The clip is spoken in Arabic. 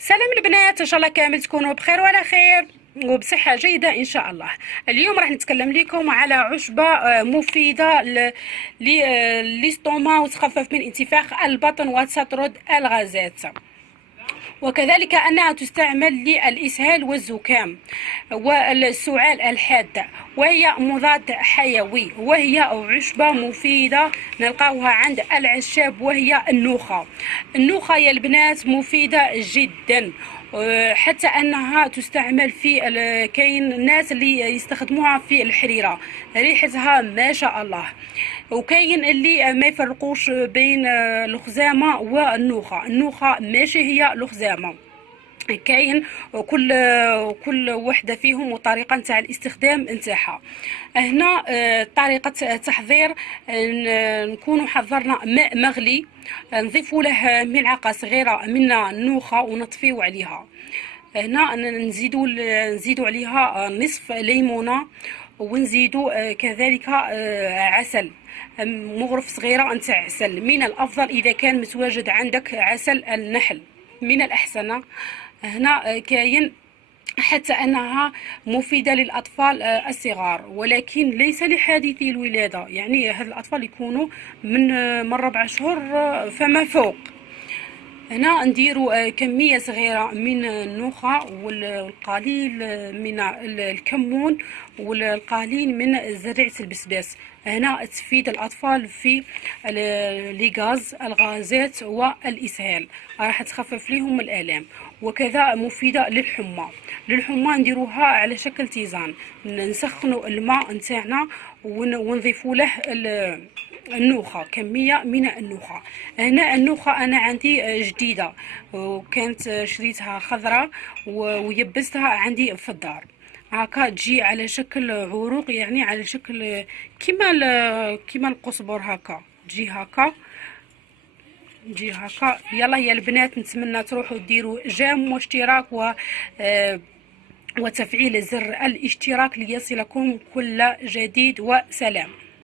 سلام البنات، ان شاء الله كامل تكونوا بخير وعلى خير وبصحة جيدة ان شاء الله. اليوم راح نتكلم لكم على عشبة مفيدة للاستوما وتخفف من انتفاخ البطن وتطرد الغازات، وكذلك أنها تستعمل للإسهال والزكام والسعال الحاد، وهي مضاد حيوي، وهي عشبة مفيدة نلقاوها عند العشاب، وهي النوخة. النوخة يا البنات مفيدة جدا، حتى أنها تستعمل في كاين الناس اللي يستخدموها في الحريرة، ريحتها ما شاء الله. وكاين اللي ما يفرقوش بين الخزامه والنوخه. النوخه ماشي هي الخزامه، كاين كل وحده فيهم وطريقه نتاع الاستخدام نتاعها. هنا طريقه التحضير، نكونوا حضرنا ماء مغلي، نضيفوا له ملعقه صغيره من النوخه ونطفيو عليها. هنا نزيدوا عليها نصف ليمونه، ونزيدوا كذلك عسل، مغرف صغيره نتاع عسل. من الافضل اذا كان متواجد عندك عسل النحل من الاحسن. هنا كاين حتى أنها مفيدة للأطفال الصغار، ولكن ليس لحادثي الولادة، يعني هاد الأطفال يكونوا من 4 شهور فما فوق. هنا نديروا كمية صغيرة من النوخة والقليل من الكمون والقليل من زريعة البسباس. هنا تفيد الأطفال في الغازات والإسهال، راح تخفف لهم الآلام. وكذا مفيدة للحمى نديروها على شكل تيزان، نسخنوا الماء نتاعنا ونضيفوا له النوخة، كمية من النوخة. هنا النوخة أنا عندي جديدة، وكانت شريتها خضراء ويبستها عندي في الدار. هكا تجي على شكل عروق، يعني على شكل كيما القصبر، هكا تجي هكا. يلا يا البنات، نتمنى تروحوا ديروا جيم واشتراك وتفعيل زر الاشتراك ليصلكم كل جديد، وسلام.